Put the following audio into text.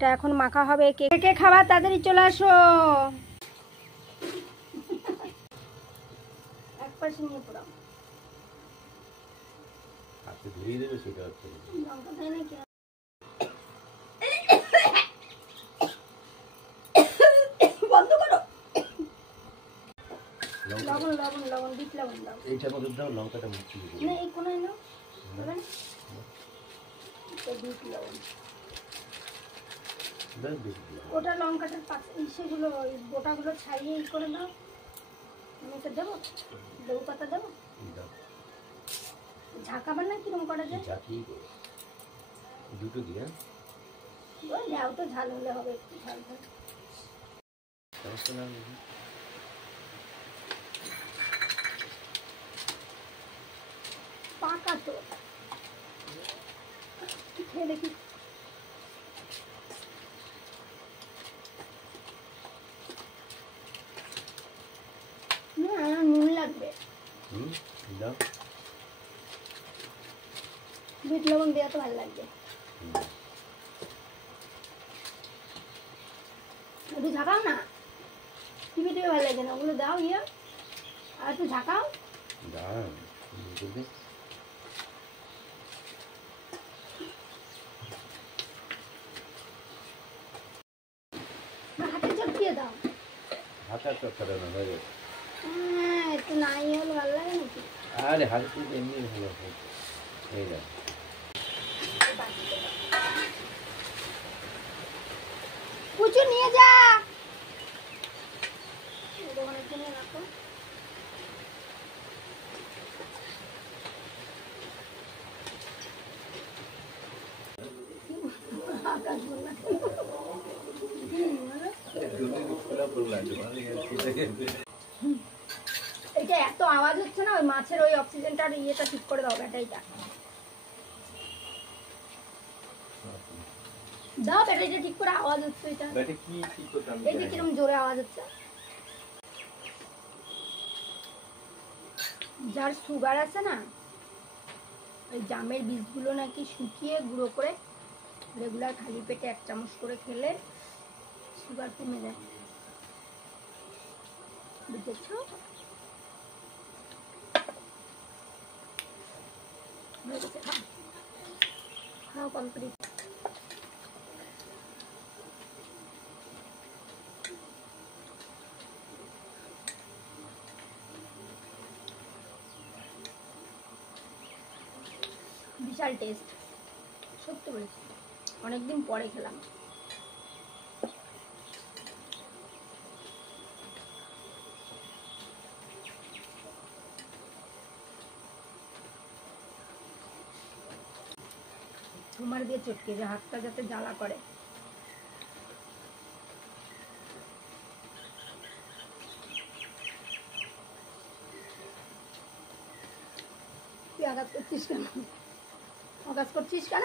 এটা এখন মাখা হবে। কে কে খাবার তাড়াতাড়ি চলে আসো। এক পাশে নিয়ে পড়াও। হাতে ধরিয়ে দেবে সেটা হচ্ছে লঙ্কা দেয় নাকি? বন্ধ করো। লবণ লবণ লবণ বিট লবণ দাও। এইটার মধ্যে দাও, লঙ্কাটা মুখি দিও না এই কোনায় নাও। দেবেন তো বিট লবণ। দাও বেশি দিও। ওটা লঙ্কাটার পাশে সেগুলো গোটাগুলো ছাড়িয়ে ই করে দাও। আমি এটা দেবো, লেবু পাতা দেবো। দাও ঝাঁকাবার না কিরম করা যায়? ঝাঁকিয়ে দাও দুটো দিয়ে। ওই দাও তো, ঝাল হলে হবে, একটু ঝাল ঝাল। সমস্যা না পাকা তো খেয়ে দেখি। না আমার নুন লাগবে। দাও বিট লবণ দেওয়া তো ভালো লাগবে। একটু ঝাঁকাও না, টিভি টিভি ভালো লাগে না, ওগুলো দাও ইয়ে আর একটু ঝাঁকাও। দাও হাতে চাপ দিয়ে দাও। হাতে চাপ করে না হয়ে যাবে। হ্যাঁ একটু নাই হলে ভালো লাগে নাকি? আরে হাতে এমনি ভালো হয়ে যাবে। কুচু নিয়ে যা। দোকানের জন্য রাখো। এটা এত আওয়াজ হচ্ছে না, ওই মাছের ওই অক্সিজেনটার ইয়েটা ঠিক করে দাও, ব্যাটারিটা দাও। ব্যাটারিটা ঠিক করে, আওয়াজ হচ্ছে এটা। এই যে কিরকম জোরে আওয়াজ হচ্ছে। যার সুগার আছে না, ওই জামের বীজগুলো নাকি শুকিয়ে গুঁড়ো করে রেগুলার খালি পেটে 1 চামচ করে খেলে সুগার কমে যায়। বুঝেছো? খাও কমপ্লিট। বিশাল টেস্ট, সত্যি বলেছি, অনেকদিন পরে খেলাম। তোমার দিয়ে চটকে যে হাতটা যাতে জ্বালা করে। তুই আঘাত করছিস কেন? আঘাত করছিস কেন?